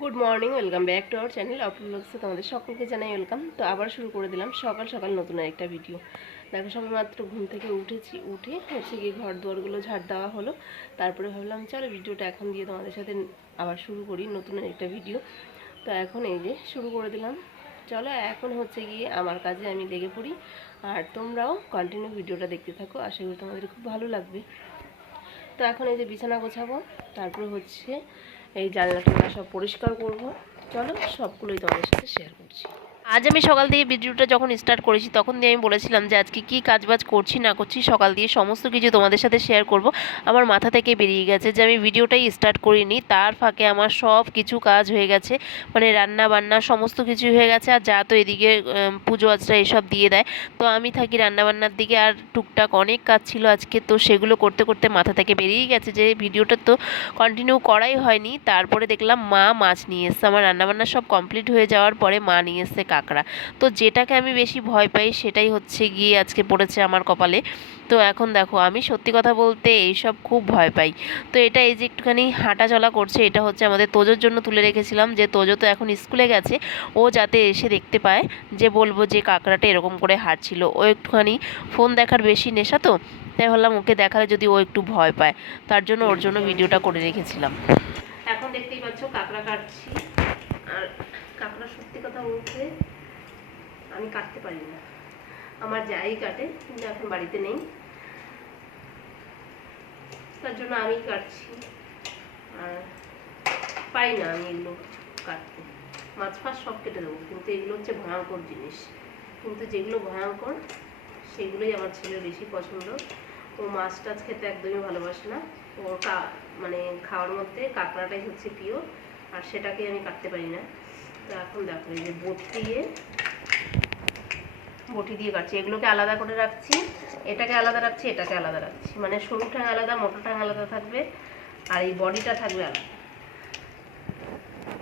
Good morning, welcome back to our channel ব্লগসে তোমাদের সকলকে জানাই ওয়েলকাম। তো আবার শুরু করে দিলাম সকাল সকাল নতুন একটা ভিডিও। দেখো সবে মাত্র ঘুম থেকে উঠে হচ্ছে গিয়ে ঘর দুয়ারগুলো ঝাড় দেওয়া হলো। তারপরে ভাবলাম চলো ভিডিওটা এখন দিয়ে তোমাদের সাথে আবার শুরু করি নতুন একটা ভিডিও। তো এখন এই যে শুরু করে দিলাম। চলো এখন হচ্ছে গিয়ে আমার কাজে আমি লেগে পড়ি, আর তোমরাও কন্টিনিউ ভিডিওটা দেখতে থাকো, আশা করি তোমাদের খুব ভালো লাগবে। তো এখন এই যে বিছানা গোছাবো, তারপরে হচ্ছে এই জানলা টানলা সব পরিষ্কার করব। চলো সবগুলোই তোমাদের সাথে শেয়ার করছি। আজ আমি সকাল দিয়ে ভিডিওটা যখন স্টার্ট করেছি তখন দিয়ে আমি বলেছিলাম যে আজকে কী কাজবাজ করছি না করছি সকাল দিয়ে সমস্ত কিছু তোমাদের সাথে শেয়ার করব। আমার মাথা থেকে বেরিয়ে গেছে যে আমি ভিডিওটাই স্টার্ট করিনি, তার ফাঁকে আমার সব কিছু কাজ হয়ে গেছে, মানে রান্না বান্না সমস্ত কিছু হয়ে গেছে। আর যা তো এদিকে পুজো আচরা এসব দিয়ে দেয়, তো আমি থাকি রান্নাবান্নার দিকে, আর টুকটাক অনেক কাজ ছিল আজকে, তো সেগুলো করতে করতে মাথা থেকে বেরিয়েই গেছে যে ভিডিওটা তো কন্টিনিউ করাই হয়নি। তারপরে দেখলাম মা মাছ নিয়ে এসছে, আমার রান্নাবান্না সব কমপ্লিট হয়ে যাওয়ার পরে মা নিয়ে এসছে কাঁকড়া। তো যেটাকে আমি বেশি ভয় পাই সেটাই হচ্ছে গিয়ে আজকে পড়েছে আমার কপালে। তো এখন দেখো আমি সত্যি কথা বলতে এইসব খুব ভয় পাই। তো এটা এই যে একটুখানি হাঁটা চলা করছে, এটা হচ্ছে আমাদের তোজোর জন্য তুলে রেখেছিলাম, যে তোজো তো এখন স্কুলে গেছে, ও যাতে এসে দেখতে পায় যে বলবো যে কাঁকড়াটা এরকম করে হাঁটছিল। ও একটুখানি ফোন দেখার বেশি নেশা, তো তাই ভাবলাম ওকে দেখালে যদি ও একটু ভয় পায়, তার জন্য ওর জন্য ভিডিওটা করে রেখেছিলাম। এখন দেখতেই পাচ্ছ কাঁকড়া কাটছি, আর কাঁকড়া সত্যি কথা বলতে আমি কাটতে পারি না, আমার যাই কাটে, কিন্তু এখন বাড়িতে নেই, তার জন্য আমি কাটছি। আর পাই না আমি এগুলো কাটতে, মাছ ফাছ সব কেটে দেবো, কিন্তু এগুলো হচ্ছে ভয়ঙ্কর জিনিস, কিন্তু যেগুলো ভয়ঙ্কর সেগুলোই আমার ছেলের বেশি পছন্দ। ও মাছ টাছ খেতে একদমই ভালোবাসে না, ওর মানে খাওয়ার মধ্যে কাঁকড়াটাই হচ্ছে প্রিয়, আর সেটাকে আমি কাটতে পারি না। তো এখন দেখো এই যে বটি দিয়ে কাটছি, এগুলোকে আলাদা করে রাখছি, এটাকে আলাদা রাখছি, এটাকে আলাদা রাখছি, মানে সরু ঠ্যাং আলাদা, মোটা ঠ্যাং আলাদা থাকবে, আর এই বডিটা থাকবে আলাদা।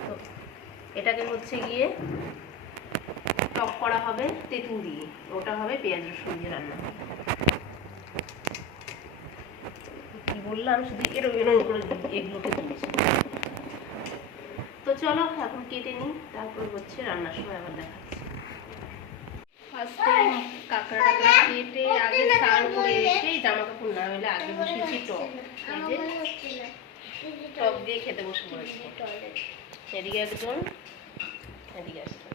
তো এটাকে হচ্ছে গিয়ে টক করা হবে তেঁতুল দিয়ে, ওটা হবে পেঁয়াজ রসুন দিয়ে রান্না। কি বললাম, শুধু এরকম এরকম করে এগুলোকে দিয়েছি। তো চলো এখন কেটে নিই, তারপর হচ্ছে রান্নার সময় আবার দেখাচ্ছি। ফার্স্টে কাঁকড়া কেটে আগে স্নান করে এসে জামা কাপড় না হলে আগে বসিয়েছি টক, এই যে টক দিয়ে খেতে বসে পড়েছি। এদিকে একজন, এদিকে একজন।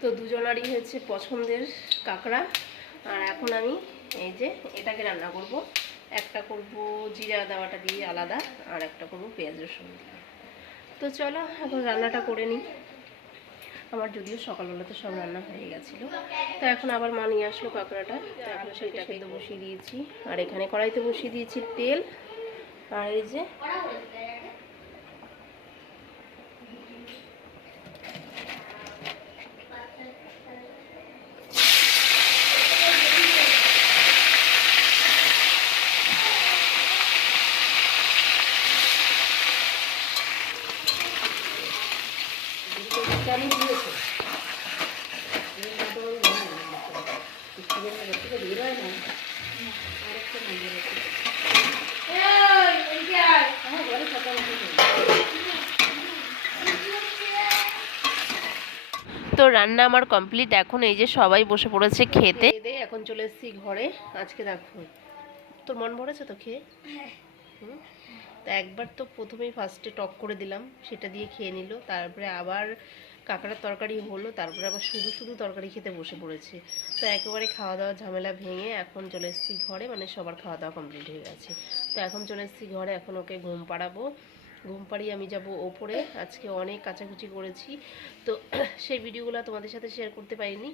তো দুজনারই হয়েছে পছন্দের কাঁকড়া, আর এখন আমি এই যে এটাকে রান্না করব। একটা করব জিরা দেওয়াটা দিয়ে আলাদা, আর একটা করব পেঁয়াজ রসুন দিয়ে। তো চলো এখন রান্নাটা করে নিই। আমার যদিও সকালবেলাতে সব রান্না হয়ে গেছিলো, তো এখন আবার মা নিয়ে আসলো কাঁকড়াটা, তো এখন সেটাকে তো বসিয়ে দিয়েছি, আর এখানে কড়াইতে বসিয়ে দিয়েছি তেল, আর এই যে তো রান্না আমার কমপ্লিট, এখন এই যে সবাই বসে পড়েছে খেতে। এখন চলে এসেছি ঘরে। আজকে দেখো তোর মন ভরেছে তো খেয়ে? তা একবার তো প্রথমেই ফার্স্টে টক করে দিলাম, সেটা দিয়ে খেয়ে নিল, তারপরে আবার কাঁকড়ার তরকারি হলো, তারপরে আবার শুধু শুধু তরকারি খেতে বসে পড়েছে। তো একেবারে খাওয়া দাওয়া ঝামেলা ভেঙে এখন চলে এসেছি ঘরে, মানে সবার খাওয়া দাওয়া কমপ্লিট হয়ে গেছে। তো এখন চলে এসেছি ঘরে, এখন ওকে ঘুম পাড়াবো, ঘুম পাড়িয়ে আমি যাব ওপরে। আজকে অনেক কাচাকুচি করেছি, তো সেই ভিডিওগুলো তোমাদের সাথে শেয়ার করতে পারিনি,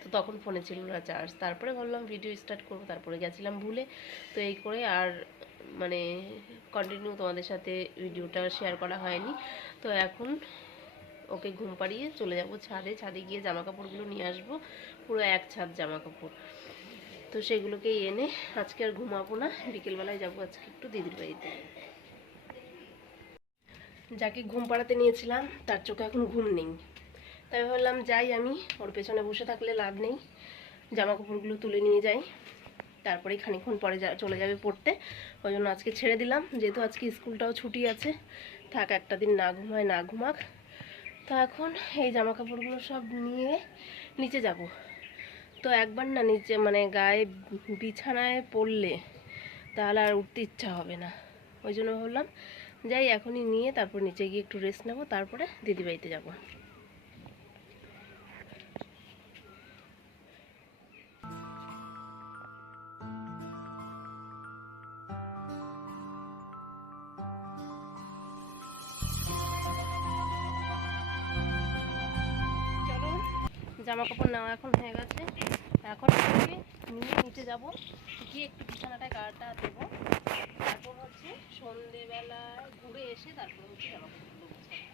তো তখন ফোনে ছিল না চার্জ, তারপরে ভাবলাম ভিডিও স্টার্ট করবো, তারপরে গেছিলাম ভুলে। তো এই করে আর মানে কন্টিনিউ তোমাদের সাথে ভিডিওটা শেয়ার করা হয়নি। তো এখন ওকে ঘুম পাড়িয়ে চলে যাব ছাদে, ছাদে গিয়ে জামা কাপড়গুলো নিয়ে আসবো, পুরো এক ছাদ জামা কাপড়। তো সেগুলোকে এনে আজকে আর ঘুমাবো না, বিকেলবেলায় যাবো আজকে একটু দিদির বাড়িতে। যাকে ঘুম পাড়াতে নিয়েছিলাম তার চোখে এখন ঘুম নেই, তাই ভাবলাম যাই, আমি ওর পেছনে বসে থাকলে লাভ নেই, জামা কাপড়গুলো তুলে নিয়ে যাই। তারপরে খানিকক্ষণ পরে চলে যাবে পড়তে। ওই জন্য আজকে ছেড়ে দিলাম, যেহেতু আজকে স্কুলটাও ছুটি আছে। থাক, একটা দিন না ঘুমায় না ঘুমাক। তো এখন এই জামা কাপড়গুলো সব নিয়ে নিচে যাব। তো একবার না নিচে মানে গায়ে বিছানায় পড়লে তাহলে আর উঠতে ইচ্ছা হবে না। ওই জন্য ভাবলাম যাই এখনই নিয়ে তারপর নিচে গিয়ে একটু রেস্ট নেবো, তারপরে দিদিবাড়িতে যাব। চলো, জামা কাপড় নেওয়া এখন হয়ে গেছে। এখন নিয়ে নিচে যাব, গিয়ে একটু বিছানাটায় গাটা দেবো। তারপর হচ্ছে সন্ধেবেলায় ঘুরে এসে তারপর হচ্ছে জামা কাপড়গুলো গোছাবো।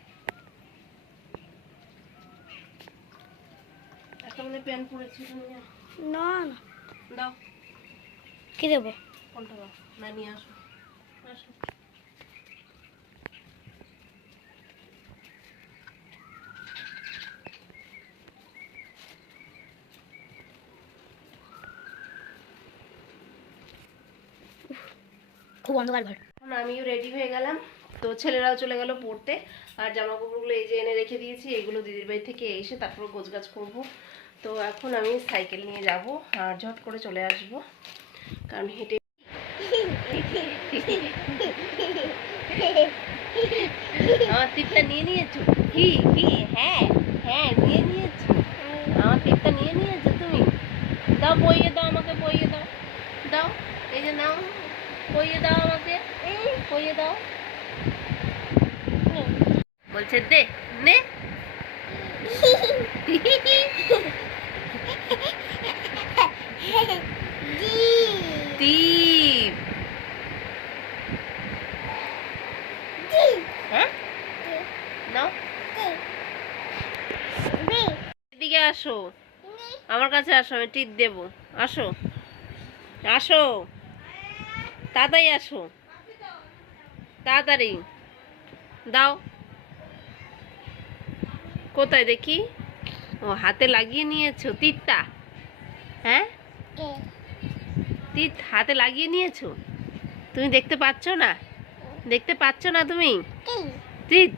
একটা মনে প্যান্ট পরেছি না না, দাও। কি দেবো? কোনটা দাও না, নিয়ে আসো আসো। খুব অন্ধকার ঘর। এখন আমিও রেডি হয়ে গেলাম। তো ছেলেরাও চলে গেল পড়তে। আর জামা কাপড়গুলো এই যে এনে রেখে দিয়েছি, এগুলো দিদির বাড়ি থেকে এসে তারপর গোছগাছ করবো। তো এখন আমি সাইকেল নিয়ে যাব আর ঝট করে চলে আসব, কারণ হেঁটে আমার টিপটা নিয়ে নিয়েছো? কি কি? হ্যাঁ হ্যাঁ, নিয়ে নিয়েছো। আমার টিপটা নিয়ে নিয়েছো তুমি? দাও, বইয়ে দাও আমাকে, বইয়ে দাও। দাও, এই যে নাও, বইয়ে দাও আমাকে, বইয়ে দাও। বলছে দে নে। টিপ। হ্যাঁ, নাও। এদিকে আসো, আমার কাছে আসো, আমি টিপ দেবো। আসো আসো, তাড়াতাড়ি আসো, তাড়াতাড়ি দাও। কোথায় দেখি? ও, হাতে লাগিয়ে নিয়েছো তীরটা? হ্যাঁ, তীর হাতে লাগিয়ে নিয়েছো? তুমি দেখতে পাচ্ছ না? দেখতে পাচ্ছ না তুমি তীর?